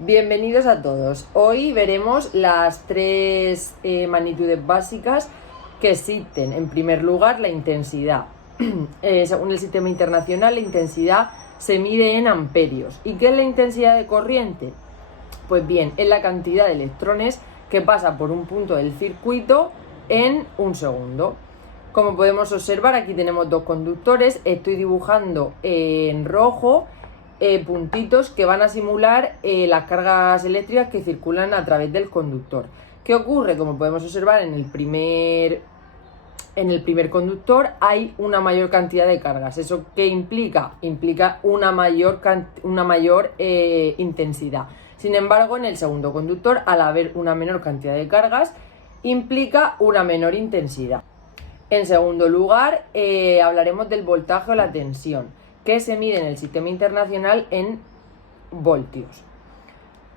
Bienvenidos a todos. Hoy veremos las tres magnitudes básicas que existen. En primer lugar, la intensidad. Según el Sistema Internacional, la intensidad se mide en amperios. ¿Y qué es la intensidad de corriente? Pues bien, es la cantidad de electrones que pasa por un punto del circuito en un segundo. Como podemos observar, aquí tenemos dos conductores. Estoy dibujando en rojo puntitos que van a simular las cargas eléctricas que circulan a través del conductor. ¿Qué ocurre? Como podemos observar en el primer conductor hay una mayor cantidad de cargas. ¿Eso qué implica? Implica una mayor intensidad. Sin embargo, en el segundo conductor, al haber una menor cantidad de cargas, implica una menor intensidad. En segundo lugar, hablaremos del voltaje o la tensión, que se mide en el Sistema Internacional en voltios.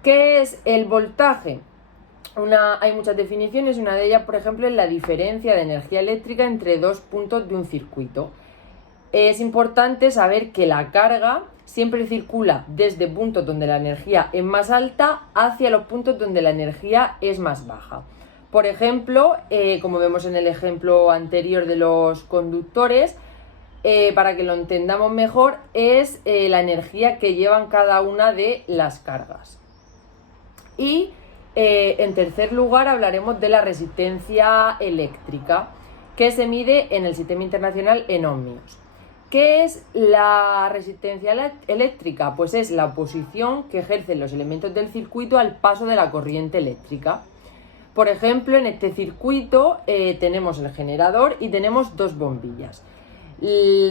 ¿Qué es el voltaje? Hay muchas definiciones. Una de ellas, por ejemplo, es la diferencia de energía eléctrica entre dos puntos de un circuito. Es importante saber que la carga siempre circula desde puntos donde la energía es más alta hacia los puntos donde la energía es más baja. Por ejemplo, como vemos en el ejemplo anterior de los conductores, para que lo entendamos mejor, es la energía que llevan cada una de las cargas. Y en tercer lugar hablaremos de la resistencia eléctrica, que se mide en el Sistema Internacional en ohmios. ¿Qué es la resistencia eléctrica? Pues es la oposición que ejercen los elementos del circuito al paso de la corriente eléctrica. Por ejemplo, en este circuito tenemos el generador y tenemos dos bombillas.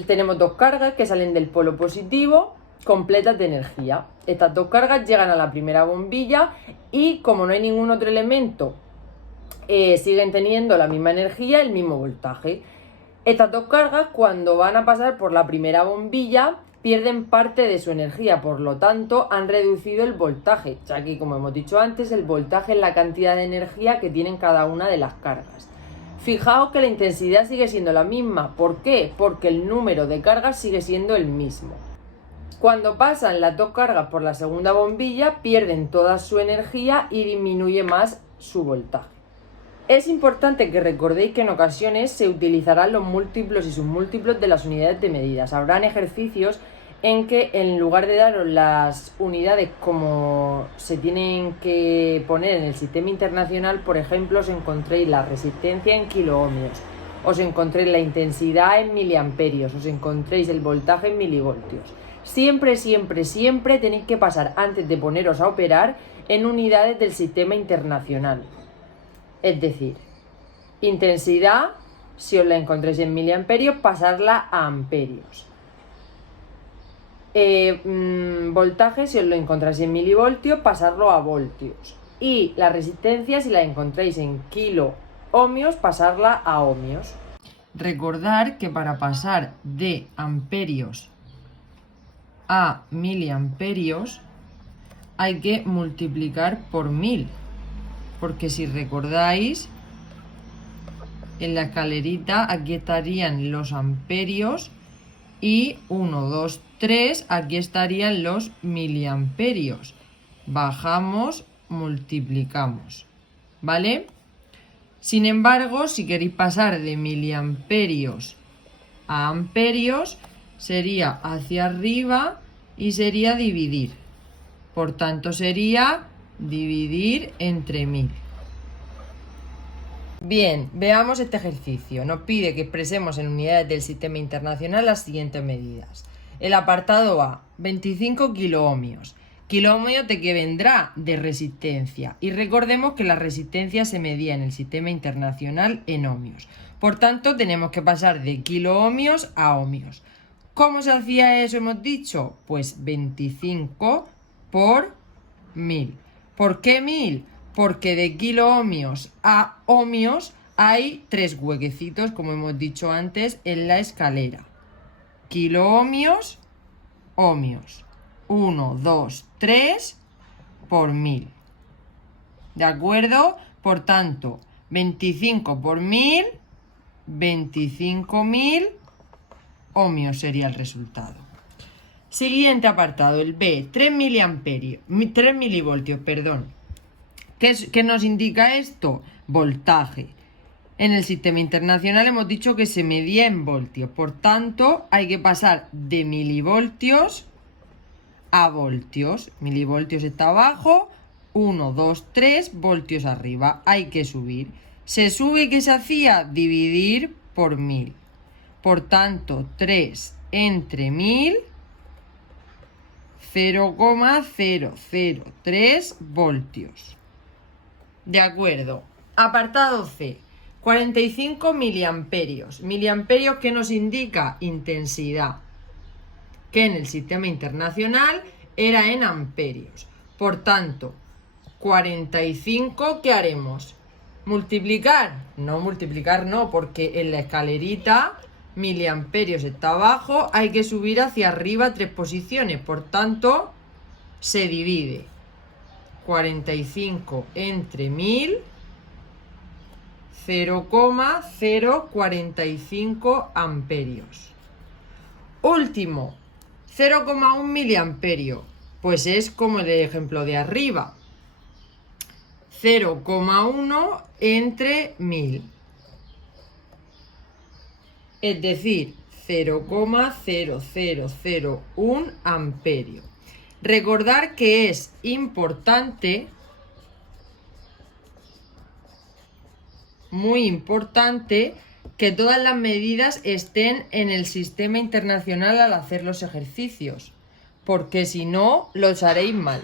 Tenemos dos cargas que salen del polo positivo completas de energía. Estas dos cargas llegan a la primera bombilla y, como no hay ningún otro elemento, siguen teniendo la misma energía, el mismo voltaje. Estas dos cargas, cuando van a pasar por la primera bombilla, pierden parte de su energía, por lo tanto han reducido el voltaje, ya que, como hemos dicho antes, el voltaje es la cantidad de energía que tienen cada una de las cargas. Fijaos que la intensidad sigue siendo la misma. ¿Por qué? Porque el número de cargas sigue siendo el mismo. Cuando pasan las dos cargas por la segunda bombilla, pierden toda su energía y disminuye más su voltaje. Es importante que recordéis que en ocasiones se utilizarán los múltiplos y submúltiplos de las unidades de medidas. Habrán ejercicios en que, en lugar de daros las unidades como se tienen que poner en el Sistema Internacional, por ejemplo, os encontréis la resistencia en kiloohmios, os encontréis la intensidad en miliamperios, os encontréis el voltaje en milivoltios. Siempre tenéis que pasar, antes de poneros a operar, en unidades del Sistema Internacional. Es decir, intensidad, si os la encontréis en miliamperios, pasarla a amperios. Voltaje, si os lo encontráis en milivoltios, pasarlo a voltios. Y la resistencia, si la encontráis en kiloohmios, pasarla a ohmios. Recordar que para pasar de amperios a miliamperios hay que multiplicar por 1000. Porque si recordáis, en la escalerita aquí estarían los amperios y 1, 2, 3, aquí estarían los miliamperios. Bajamos, multiplicamos, ¿vale? Sin embargo, si queréis pasar de miliamperios a amperios, sería hacia arriba y sería dividir. Por tanto, sería dividir entre 1000. Bien, veamos este ejercicio. Nos pide que expresemos en unidades del Sistema Internacional las siguientes medidas. El apartado A, 25 kiloohmios. Kiloohmio de que vendrá de resistencia. Y recordemos que la resistencia se medía en el Sistema Internacional en ohmios. Por tanto, tenemos que pasar de kiloohmios a ohmios. ¿Cómo se hacía eso, hemos dicho? Pues 25 por 1000. ¿Por qué 1000? Porque de kiloohmios a ohmios hay 3 huequecitos, como hemos dicho antes, en la escalera. Kiloohmios, ohmios. 1, 2, 3 por 1000. ¿De acuerdo? Por tanto, 25 por 1000, 25.000 ohmios sería el resultado. Siguiente apartado, el B, 3 miliamperios, 3 milivoltios, perdón. ¿Qué nos indica esto? Voltaje. En el sistema internacional hemos dicho que se medía en voltios, por tanto hay que pasar de milivoltios a voltios. Milivoltios está abajo, 1, 2, 3 voltios arriba, hay que subir. Se sube, ¿qué se hacía? Dividir por 1000. Por tanto, 3 entre 1000, 0,003 voltios. De acuerdo. Apartado C. 45 miliamperios. Miliamperios, ¿qué nos indica? Intensidad. Que en el sistema internacional era en amperios. Por tanto, 45, ¿qué haremos? ¿Multiplicar? No, multiplicar no, porque en la escalerita miliamperios está abajo, hay que subir hacia arriba 3 posiciones, por tanto, se divide. 45 entre 1000, 0,045 amperios. Último, 0,1 miliamperio, pues es como el ejemplo de arriba. 0,1 entre 1000. Es decir, 0,0001 amperio. Recordar que es importante, muy importante, que todas las medidas estén en el sistema internacional al hacer los ejercicios, porque si no, los haréis mal.